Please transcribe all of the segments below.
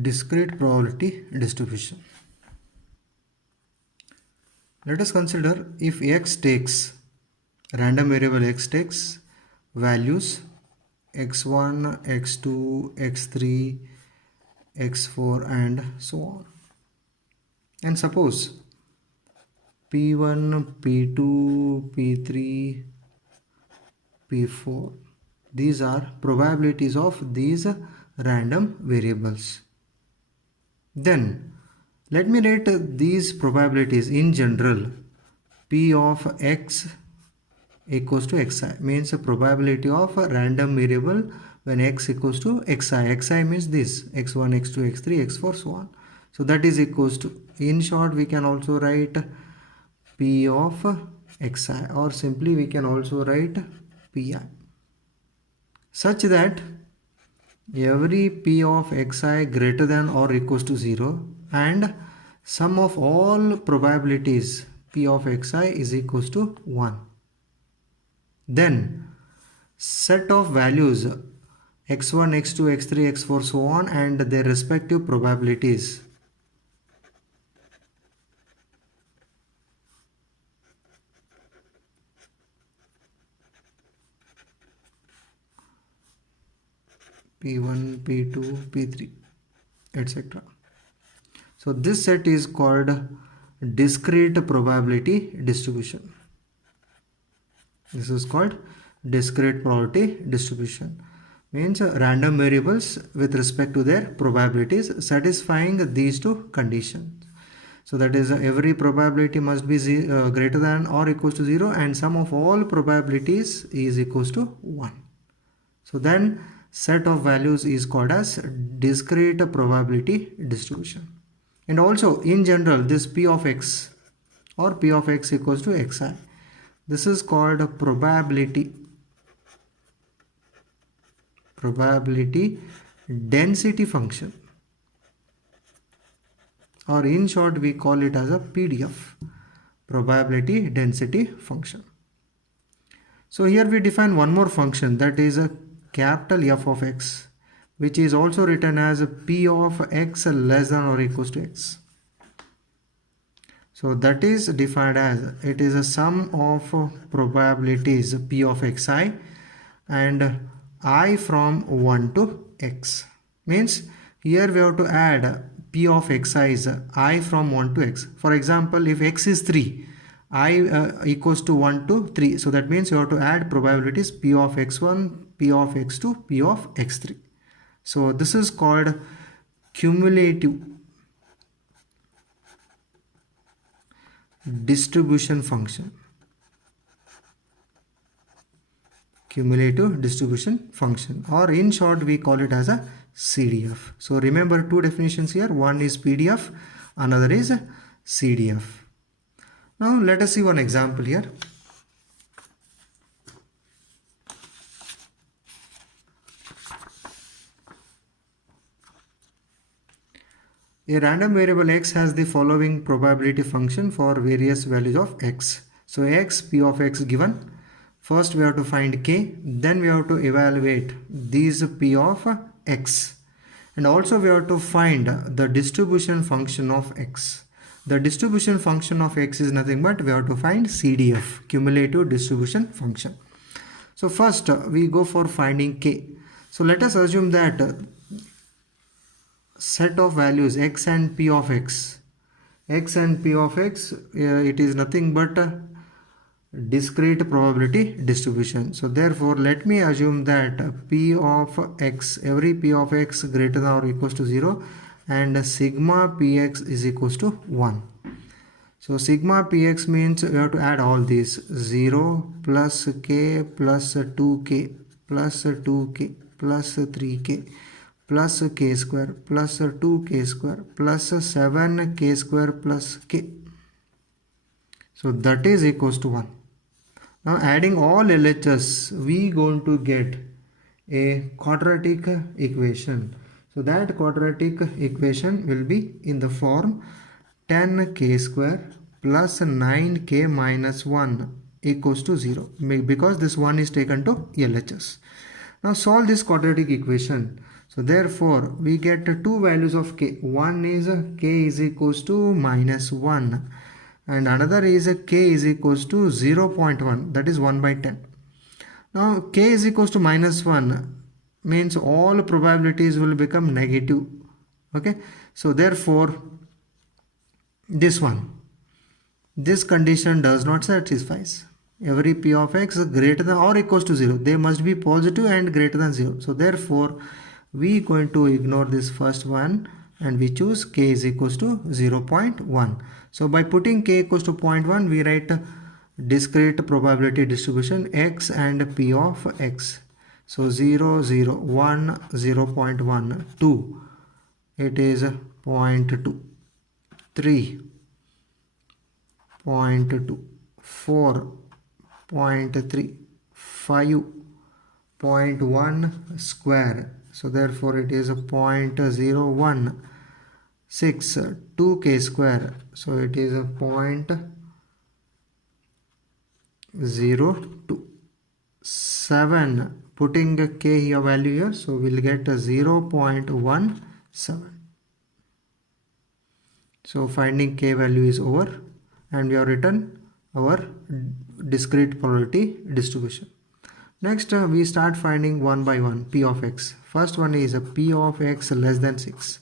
Discrete probability distribution. Let us consider if x takes random variable x takes values x1, x2, x3, x4 and so on. And suppose p1, p2, p3, p4, these are probabilities of these random variables. Then let me write these probabilities in general. P of x equals to xi means a probability of a random variable when x equals to xi. Xi means this x1, x2, x3, x4 so on. So that is equals to, in short we can also write P of xi, or simply we can also write Pi, such that every P of xi greater than or equals to 0 and sum of all probabilities P of xi is equals to 1. Then set of values x1, x2, x3, x4 so on and their respective probabilities. P1, P2, P3, etc. So this set is called discrete probability distribution. This is called discrete probability distribution. Means random variables with respect to their probabilities satisfying these two conditions. So that is every probability must be greater than or equals to 0 and sum of all probabilities is equals to 1. So then set of values is called as discrete probability distribution. And also in general this P of x or P of x equals to xi, this is called a probability density function, or in short we call it as a PDF, probability density function. So here we define one more function, that is a capital F of x, which is also written as a P of x less than or equals to x. So that is defined as, it is a sum of probabilities P of xi and I from 1 to x. Means here we have to add P of xi is I from 1 to x. For example, if x is 3, I equals to 1 to 3. So that means you have to add probabilities P of x1, P of x2, P of x3. So this is called cumulative distribution function. Cumulative distribution function, or in short we call it as a CDF. So remember two definitions here, one is PDF, another is CDF. Now let us see one example here. A random variable x has the following probability function for various values of x. So x, P of x given. First we have to find k, then we have to evaluate these P of x, and also we have to find the distribution function of x. The distribution function of x is nothing but we have to find CDF, cumulative distribution function. So first we go for finding k. So let us assume that set of values x and P of x, it is nothing but discrete probability distribution. So therefore let me assume that P of x, every P of x greater than or equals to 0 and sigma px is equals to 1. So sigma px means we have to add all these 0 plus k plus 2k plus 2k plus 3k plus k square plus 2k square plus 7k square plus k. So that is equals to 1. Now adding all LHS, we going to get a quadratic equation. So that quadratic equation will be in the form 10k square plus 9k minus 1 equals to 0, because this 1 is taken to LHS. Now solve this quadratic equation. So therefore we get two values of k. One is k is equals to -1 and another is k is equals to 0.1, that is 1 by 10. Now k is equals to -1 means all probabilities will become negative. Okay, so therefore this condition does not satisfy. Every p of x greater than or equals to 0, they must be positive and greater than 0. So therefore we going to ignore this first one and we choose k is equals to 0.1. So by putting k equals to 0.1, we write discrete probability distribution x and p of x. So 0, 0, 1, 0.1, 2, it is 0.2, 3, 0.2, 4, 0.3, 5, 0.1 square. So therefore it is a 0.01, 6, 2k square. So it is a 0.02, 7, putting a k here value here, so we'll get a 0.17. So finding k value is over and we have written our discrete probability distribution. Next we start finding one by one p of x. First one is a p of x less than 6.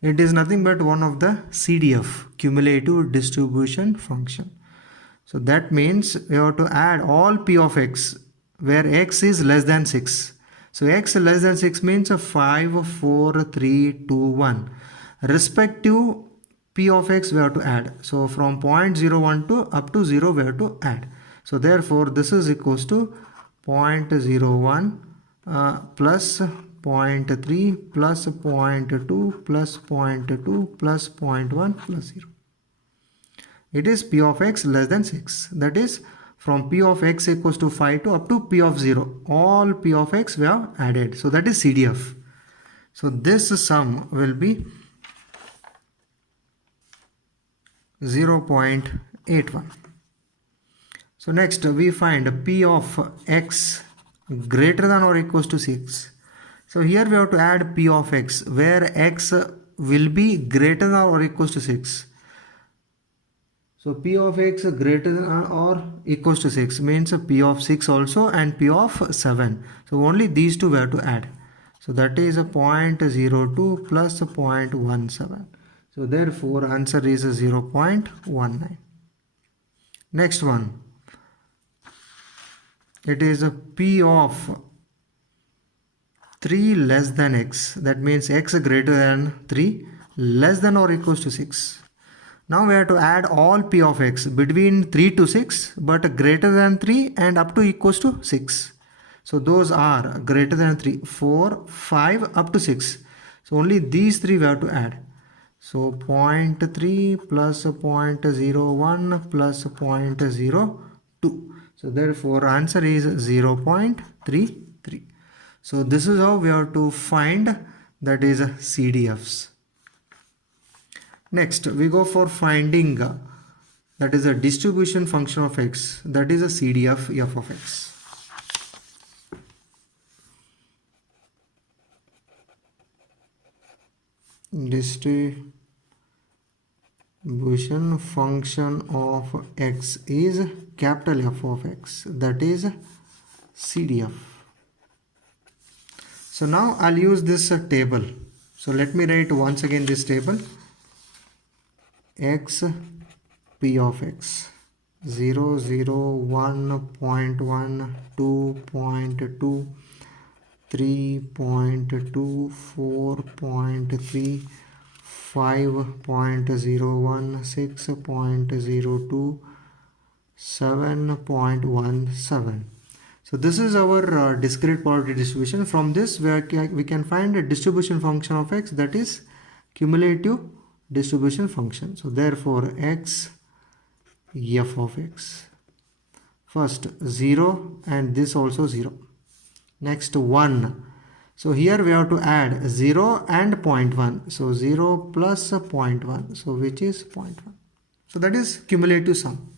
It is nothing but one of the CDF, cumulative distribution function. So that means we have to add all p of x where x is less than 6. So x less than 6 means a 5, 4, 3, 2, 1. Respective p of x we have to add. So from 0.01 to up to 0 we have to add. So therefore this is equals to 0.01 plus 0.3 plus 0.2 plus 0.2 plus 0.1 plus 0. It is p of x less than 6. That is from p of x equals to 5 to up to p of 0. All p of x we have added. So that is CDF. So this sum will be 0.81. So next we find p of x greater than or equals to 6. So here we have to add p of x where x will be greater than or equals to 6. So p of x greater than or equals to 6 means p of 6 also and p of 7. So only these two we have to add. So that is a 0.02 plus 0.17. So therefore answer is 0.19. Next one. It is a p of 3 less than x. That means x greater than 3 less than or equals to 6. Now we have to add all p of x between 3 to 6 but greater than 3 and up to equals to 6. So those are greater than 3, 4, 5 up to 6. So only these three we have to add. So 0.3 plus 0.01 plus 0.02. So therefore answer is 0.33. So this is how we have to find, that is CDFs. Next we go for finding that is a distribution function of x, that is a CDF f of x. Distribution function of x is capital F of x, that is CDF. So now I'll use this table. So let me write once again this table. X p of x 0, 0, 1.1, 2.2, 3.2, 4.3, 5.01, 6.02, 7.17. So this is our discrete probability distribution. From this we can find a distribution function of x, that is cumulative distribution function. So therefore x f of x, first 0 and this also 0. Next 1. So here we have to add 0 and 0.1. So 0 plus 0.1. So which is 0.1. So that is cumulative sum.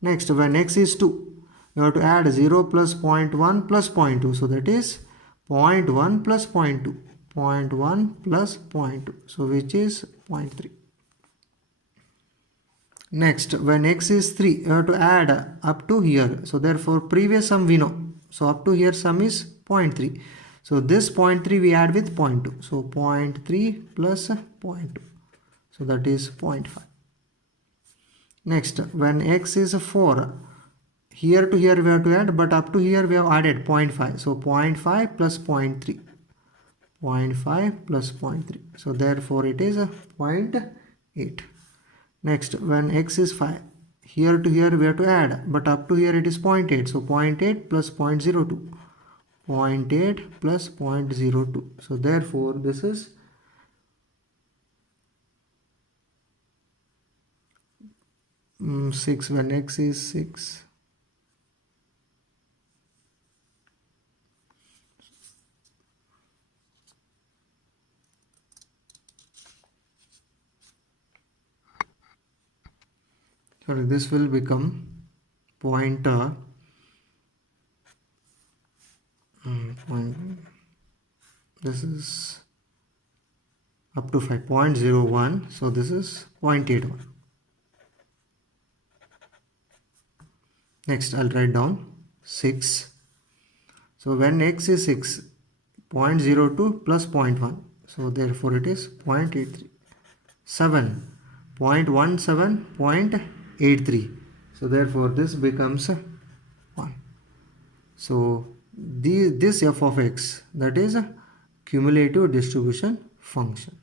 Next when x is 2, we have to add 0 plus 0.1 plus 0.2. So that is 0.1 plus 0.2, 0.1 plus 0.2, so which is 0.3. Next, when x is 3, you have to add up to here. So therefore previous sum we know. So up to here sum is 0.3. So this 0.3 we add with 0.2. So 0.3 plus 0.2. So that is 0.5. Next, when x is 4, here to here we have to add, but up to here we have added 0.5. So 0.5 plus 0.3. 0.5 plus 0.3. So therefore it is 0.8. Next, when x is 5, here to here we have to add, but up to here it is 0.8. So 0.8 plus 0.02. 0.8 plus 0.02. So therefore this is 6 when x is 6. Sorry, this will become pointer this is up to 5.01. So this is 0.81. Next, I'll write down 6. So when x is 6, 0.02 plus 0.1. So therefore it is 0.83. 7, 0.17, 0.83. So therefore this becomes 1. So this f of x, that is a cumulative distribution function.